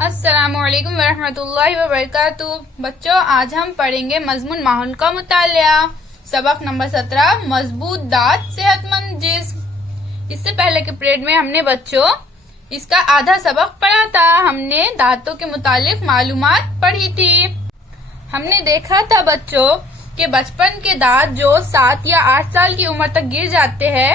अस्सलामुअलैकुम वरहमतुल्लाहि वबरकातुहू। बच्चों, आज हम पढ़ेंगे मजमून माहौल का मुतालिया, सबक नंबर 17, मजबूत दांत सेहतमंद जिस्म। इससे पहले के पीरियड में हमने बच्चों इसका आधा सबक पढ़ा था। हमने दांतों के मुतालिक मालूमात पढ़ी थी। हमने देखा था बच्चों कि बचपन के दांत जो 7 या 8 साल की उम्र तक गिर जाते हैं,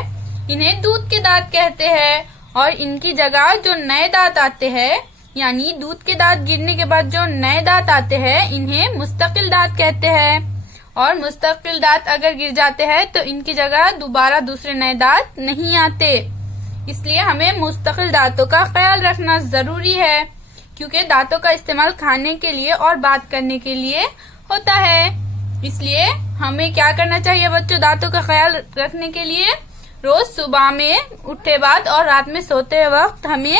इन्हें दूध के दांत कहते हैं, और इनकी जगह जो नए दांत आते हैं, यानी दूध के दांत गिरने के बाद जो नए दांत आते हैं, इन्हें मुस्तकिल दांत कहते हैं। और मुस्तकिल दांत अगर गिर जाते हैं तो इनकी जगह दोबारा दूसरे नए दांत नहीं आते। इसलिए हमें मुस्तकिल दांतों का ख्याल रखना जरूरी है, क्योंकि दांतों का इस्तेमाल खाने के लिए और बात करने के लिए होता है। इसलिए हमें क्या करना चाहिए बच्चों, दांतों का ख्याल रखने के लिए रोज सुबह में उठे बाद और रात में सोते वक्त हमें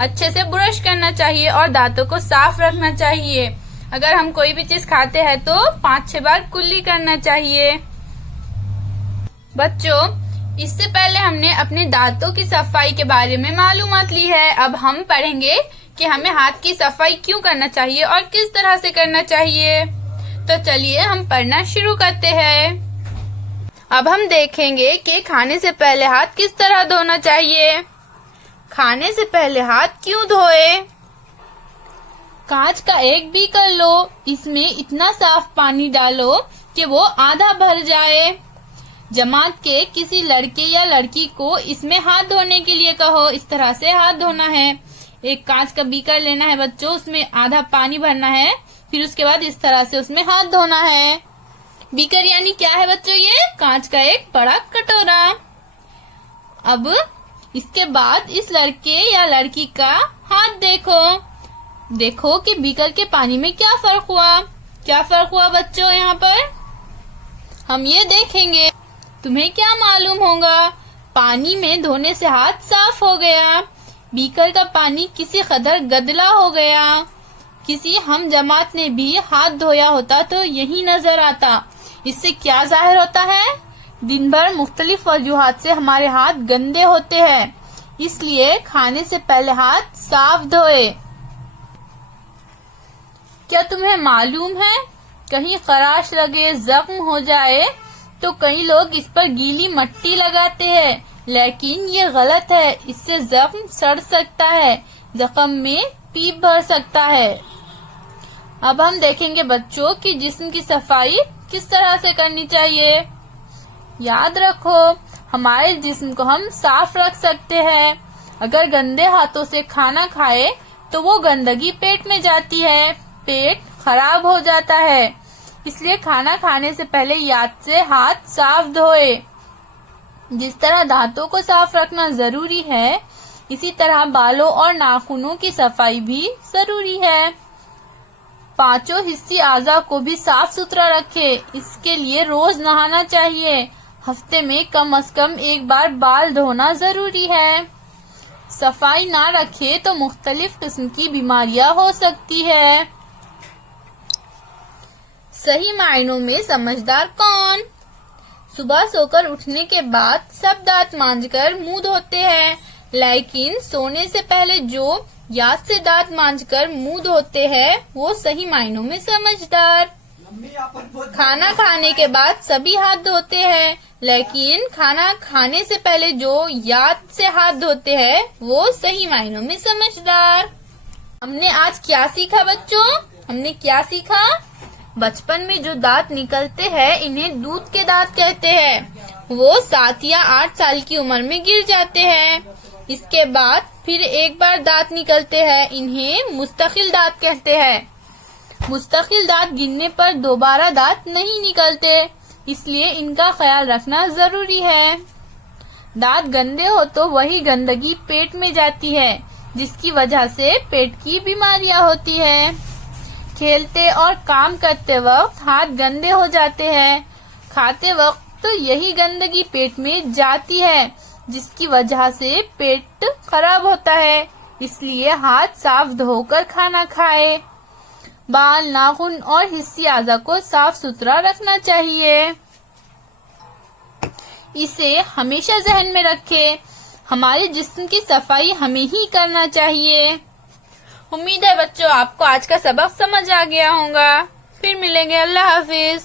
अच्छे से ब्रश करना चाहिए और दांतों को साफ रखना चाहिए। अगर हम कोई भी चीज खाते हैं तो 5-6 बार कुल्ली करना चाहिए। बच्चों, इससे पहले हमने अपने दांतों की सफाई के बारे में मालूमात ली है। अब हम पढ़ेंगे कि हमें हाथ की सफाई क्यों करना चाहिए और किस तरह से करना चाहिए। तो चलिए हम पढ़ना शुरू करते हैं। अब हम देखेंगे कि खाने से पहले हाथ किस तरह धोना चाहिए। खाने से पहले हाथ क्यों धोए? कांच का एक बीकर लो, इसमें इतना साफ पानी डालो कि वो आधा भर जाए। जमात के किसी लड़के या लड़की को इसमें हाथ धोने के लिए कहो। इस तरह से हाथ धोना है। एक कांच का बीकर लेना है बच्चों, उसमें आधा पानी भरना है, फिर उसके बाद इस तरह से उसमें हाथ धोना है। बीकर यानी क्या है बच्चों? ये कांच का एक बड़ा कटोरा। अब इसके बाद इस लड़के या लड़की का हाथ देखो कि बीकर के पानी में क्या फर्क हुआ बच्चों। यहाँ पर हम ये देखेंगे। तुम्हें क्या मालूम होगा? पानी में धोने से हाथ साफ हो गया। बीकर का पानी किसी कदर गदला हो गया। किसी हम जमात ने भी हाथ धोया होता तो यही नजर आता। इससे क्या जाहिर होता है? दिन भर मुख्तलिफ वजूहात से हमारे हाथ गंदे होते हैं, इसलिए खाने से पहले हाथ साफ धोए। क्या तुम्हें मालूम है, कहीं खराश लगे, जख्म हो जाए तो कई लोग इस पर गीली मिट्टी लगाते हैं, लेकिन ये गलत है। इससे जख्म सड़ सकता है, जख्म में पीप भर सकता है। अब हम देखेंगे बच्चों कि जिस्म की सफाई किस तरह से करनी चाहिए। याद रखो, हमारे जिस्म को हम साफ रख सकते हैं। अगर गंदे हाथों से खाना खाए तो वो गंदगी पेट में जाती है, पेट खराब हो जाता है। इसलिए खाना खाने से पहले याद से हाथ साफ धोए। जिस तरह दांतों को साफ रखना जरूरी है, इसी तरह बालों और नाखूनों की सफाई भी जरूरी है। 5 हिस्सी आज़ा को भी साफ सुथरा रखे। इसके लिए रोज नहाना चाहिए। हफ्ते में कम से कम 1 बार बाल धोना जरूरी है। सफाई ना रखे तो मुख्तलिफ किस्म की बीमारियां हो सकती है। सही मायनों में समझदार कौन? सुबह सोकर उठने के बाद सब दांत मांजकर मुंह धोते हैं, लेकिन सोने से पहले जो याद से दांत मांजकर मुंह धोते हैं वो सही मायनों में समझदार। खाना खाने के बाद सभी हाथ धोते हैं, लेकिन खाना खाने से पहले जो याद से हाथ धोते हैं वो सही मायनों में समझदार। हमने आज क्या सीखा बच्चों? हमने क्या सीखा? बचपन में जो दांत निकलते हैं इन्हें दूध के दांत कहते हैं। वो 7 या 8 साल की उम्र में गिर जाते हैं। इसके बाद फिर एक बार दांत निकलते हैं, इन्हें मुस्तकिल दांत कहते हैं। मुस्तकिल दांत गिरने पर दोबारा दांत नहीं निकलते, इसलिए इनका ख्याल रखना जरूरी है। दांत गंदे हो तो वही गंदगी पेट में जाती है, जिसकी वजह से पेट की बीमारियां होती है। खेलते और काम करते वक्त हाथ गंदे हो जाते हैं। खाते वक्त तो यही गंदगी पेट में जाती है, जिसकी वजह से पेट खराब होता है। इसलिए हाथ साफ धोकर खाना खाए। बाल, नाखून और हिस्सी आज़ा को साफ सुथरा रखना चाहिए। इसे हमेशा जहन में रखें, हमारे जिस्म की सफाई हमें ही करना चाहिए। उम्मीद है बच्चों आपको आज का सबक समझ आ गया होगा। फिर मिलेंगे। अल्लाह हाफिज।